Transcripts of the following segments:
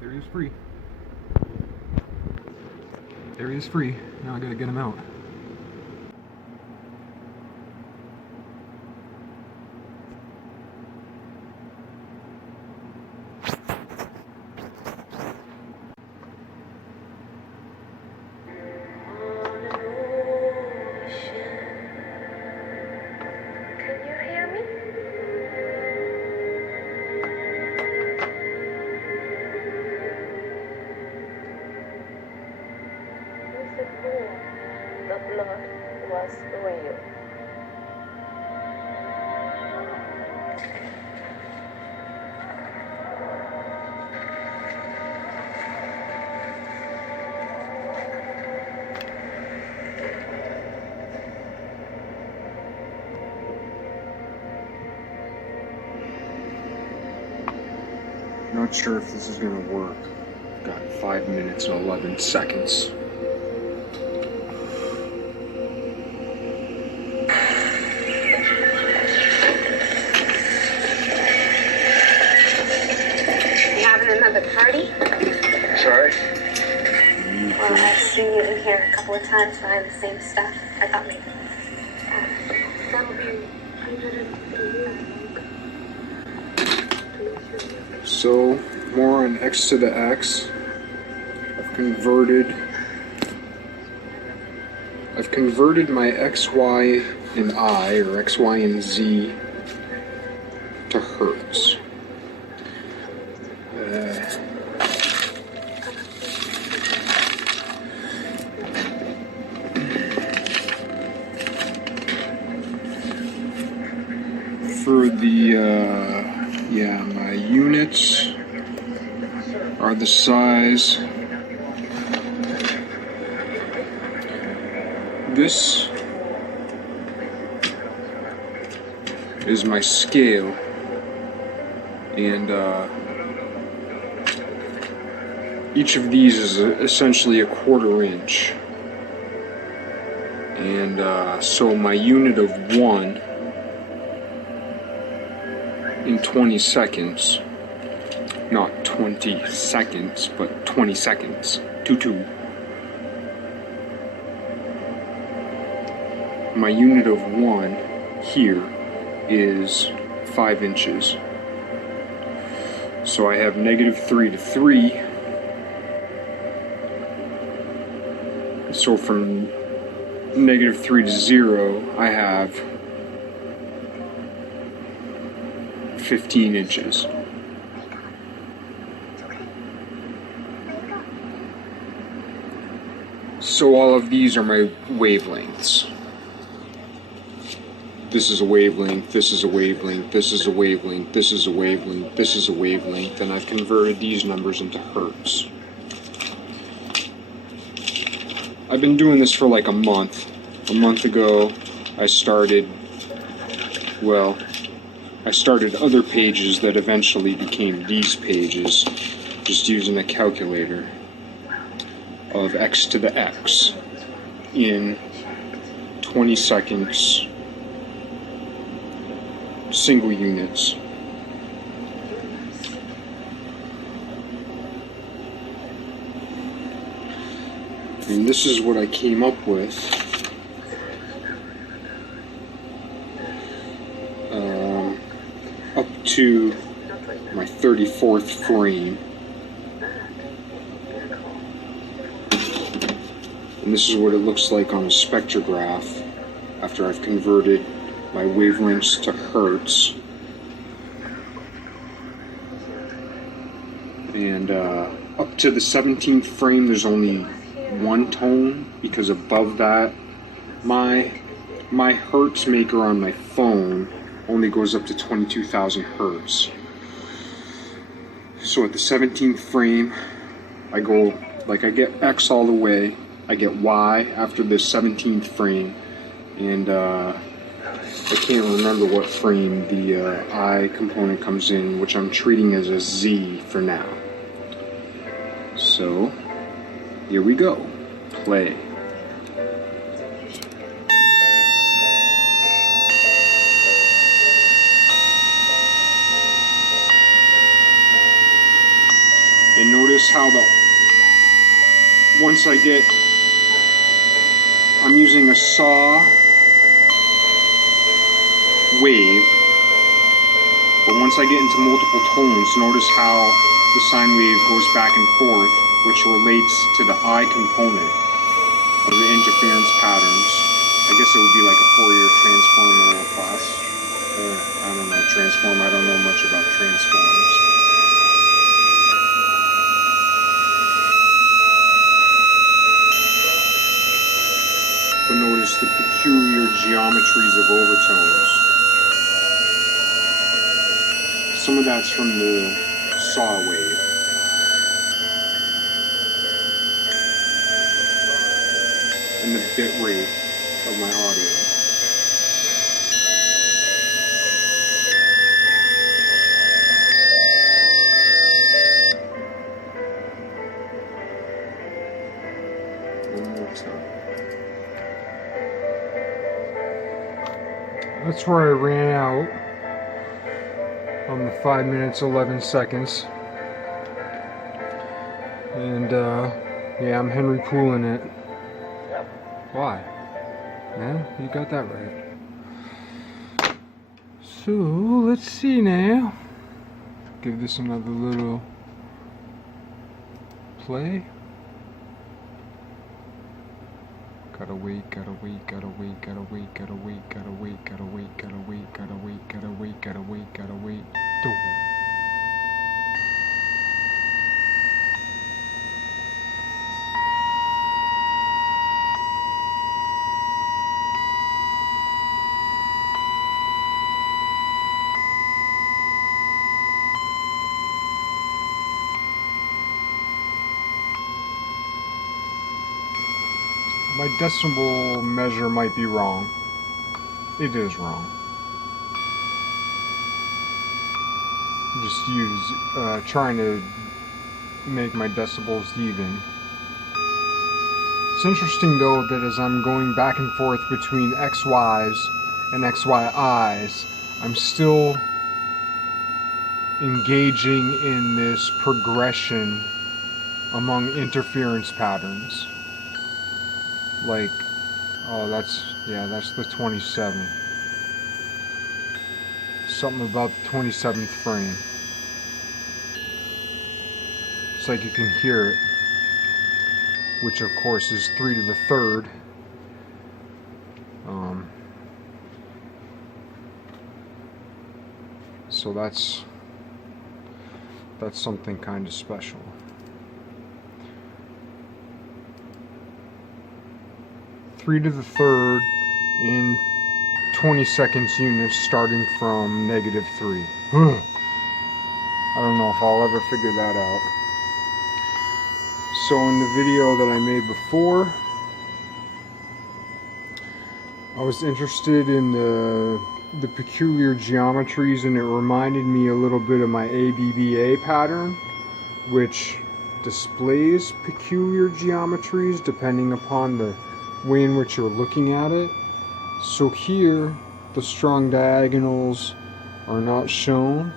There he is free. There he is free. Now I gotta get him out. The blood was real. Not sure if this is gonna work. Got 5 minutes and 11 seconds. Another party? Sorry? Well, I've seen you in here a couple of times buying the same stuff. I thought maybe that'll be So, more on x to the x. I've converted my x, y, and I, or x, y, and z to hertz. For the, my units are the size. This is my scale, and each of these is essentially a 1/4 inch. And so my unit of 1 in 20 seconds, not 20 seconds, but 20 seconds, 2. My unit of 1 here is 5 inches. So I have -3 to 3. So from -3 to 0, I have 15 inches. So all of these are my wavelengths. This is a wavelength, this is a wavelength, this is a wavelength, this is a wavelength, this is a wavelength, and I've converted these numbers into hertz. I've been doing this for like a month. A month ago, I started other pages that eventually became these pages, just using a calculator of x to the x in 20 seconds, single units. And this is what I came up with. Up to my 34th frame. And this is what it looks like on a spectrograph after I've converted my wavelengths to hertz. And up to the 17th frame, there's only 1 tone, because above that, my hertz maker on my phone only goes up to 22,000 hertz. So at the 17th frame, I go, like, I get X all the way, I get Y after the 17th frame, and I can't remember what frame the I component comes in, which I'm treating as a Z for now. So, here we go. Play. And notice notice how once I'm using a saw wave, but once I get into multiple tones, notice how the sine wave goes back and forth, which relates to the I component of the interference patterns. I guess it would be like a Fourier transform in a class. I don't know, transform, I don't know much about transforms. But notice the peculiar geometries of overtones. Some of that's from the saw wave. And the bit rate of my audio. One more time. That's where I ran out on the 5 minutes 11 seconds. And yeah, I'm Henry Pooling it. Why? Yeah, you got that right. So let's see now. Give this another little play. Gotta wait, gotta wait, gotta wait, gotta wait, gotta wait, gotta wait, gotta wait, gotta wait, gotta wait, gotta wait, gotta wait, gotta wait. My decibel measure might be wrong. It is wrong. Just trying to make my decibels even. It's interesting though that as I'm going back and forth between XYs and XYIs, I'm still engaging in this progression among interference patterns. Like, oh, that's the 27. Something about the 27th frame. It's like you can hear it, which of course is 3 to the 3rd. So that's something kind of special. Three to the 3rd in 20 seconds units starting from -3. I don't know if I'll ever figure that out. So in the video that I made before, I was interested in the peculiar geometries, and it reminded me a little bit of my ABBA pattern, which displays peculiar geometries depending upon the way in which you're looking at it. So here, the strong diagonals are not shown,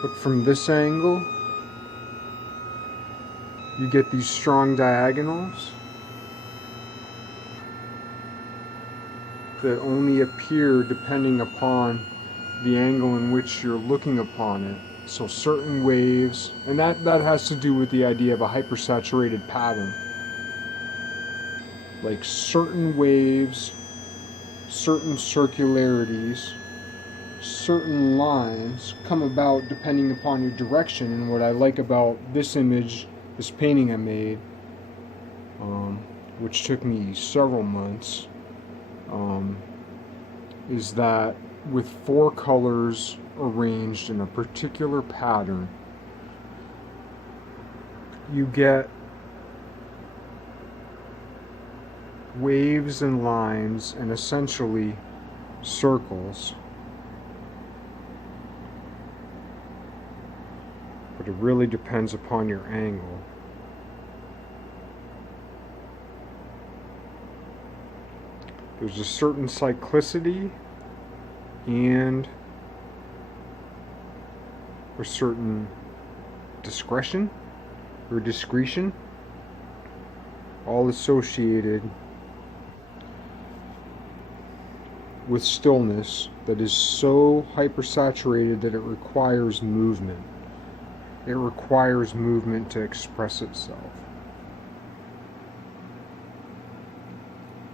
but from this angle, you get these strong diagonals that only appear depending upon the angle in which you're looking upon it. So certain waves, and that has to do with the idea of a hypersaturated pattern. Like certain waves, certain circularities, certain lines come about depending upon your direction. And what I like about this image, this painting I made, which took me several months, is that with 4 colors arranged in a particular pattern, you get waves and lines and essentially circles. But it really depends upon your angle. There's a certain cyclicity and a certain discretion or discretion, all associated with stillness that is so hypersaturated that it requires movement. It requires movement to express itself.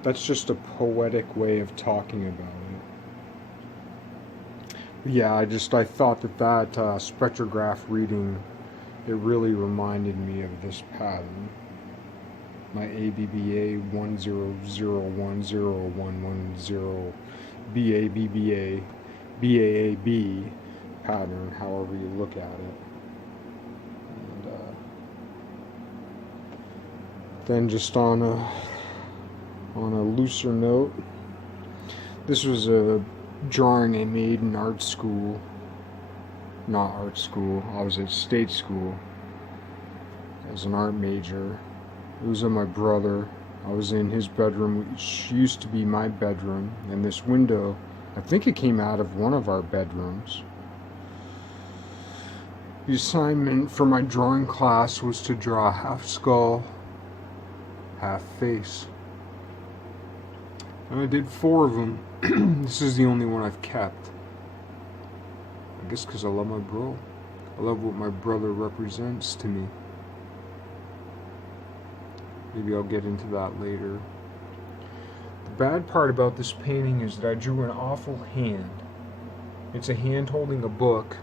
That's just a poetic way of talking about it. Yeah, I thought that spectrograph reading, it really reminded me of this pattern. My ABBA 100101110 BABBA BAAB pattern, however you look at it. And then just on a looser note, this was a drawing I made in art school. Not art school, I was at state school as an art major. It was of my brother. I was in his bedroom, which used to be my bedroom, and this window, I think it came out of one of our bedrooms. The assignment for my drawing class was to draw half skull, half face. And I did 4 of them. This is the only one I've kept. I guess because I love my bro. I love what my brother represents to me. Maybe I'll get into that later. The bad part about this painting is that I drew an awful hand. It's a hand holding a book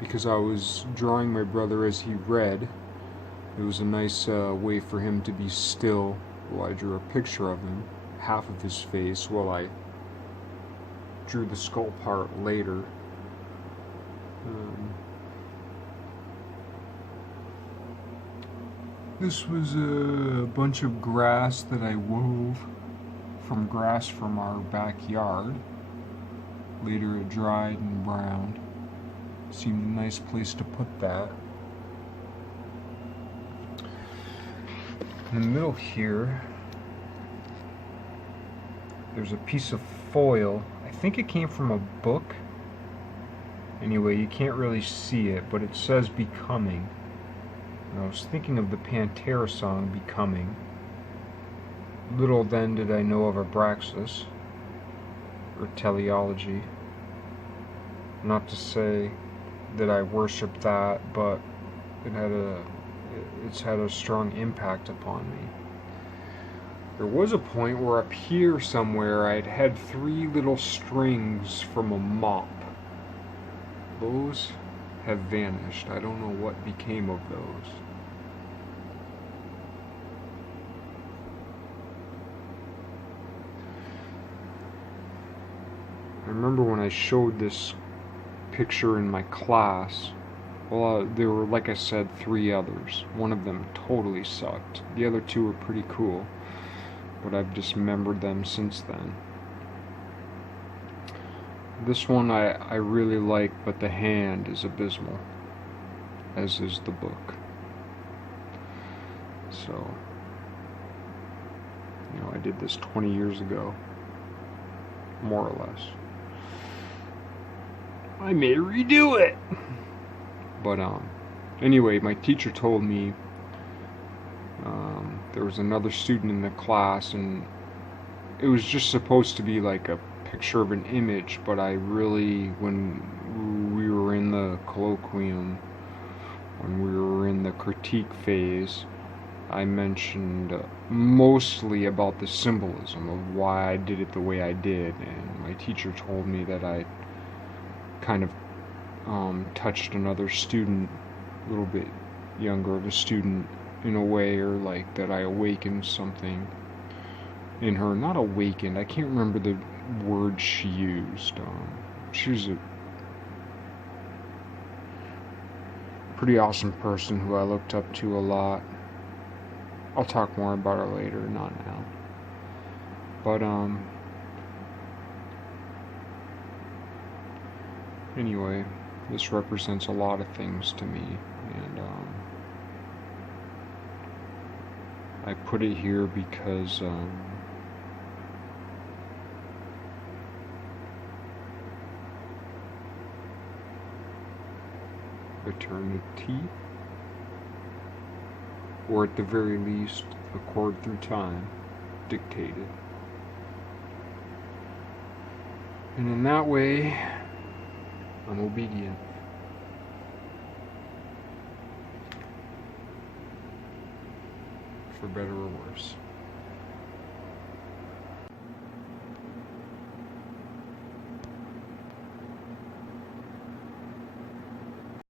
because I was drawing my brother as he read. It was a nice way for him to be still while I drew a picture of him, half of his face, while I drew the skull part later. This was a bunch of grass that I wove from grass from our backyard. Later it dried and browned. Seemed a nice place to put that. In the middle here, there's a piece of foil. I think it came from a book. Anyway, you can't really see it, but it says Becoming. And I was thinking of the Pantera song, Becoming. Little then did I know of Abraxas, or teleology. Not to say that I worship that, but it's had a strong impact upon me. There was a point where up here somewhere I'd had 3 little strings from a mop. Those have vanished. I don't know what became of those. I remember when I showed this picture in my class, well, there were, like I said, 3 others. One of them totally sucked. The other 2 were pretty cool, but I've dismembered them since then. This one I really like, but the hand is abysmal, as is the book. So, I did this 20 years ago, more or less. I may redo it! But, anyway, my teacher told me there was another student in the class, and it was just supposed to be like a picture of an image, but I really, when we were in the colloquium, when we were in the critique phase, I mentioned mostly about the symbolism of why I did it the way I did, and my teacher told me that I kind of touched another student, a little bit younger of a student, in a way, or like that I awakened something in her. Not awakened, I can't remember the word she used. She was a pretty awesome person who I looked up to a lot. I'll talk more about her later, not now. But anyway, this represents a lot of things to me, and I put it here because eternity. or at the very least, accord through time dictated. And in that way, I'm obedient. For better or worse.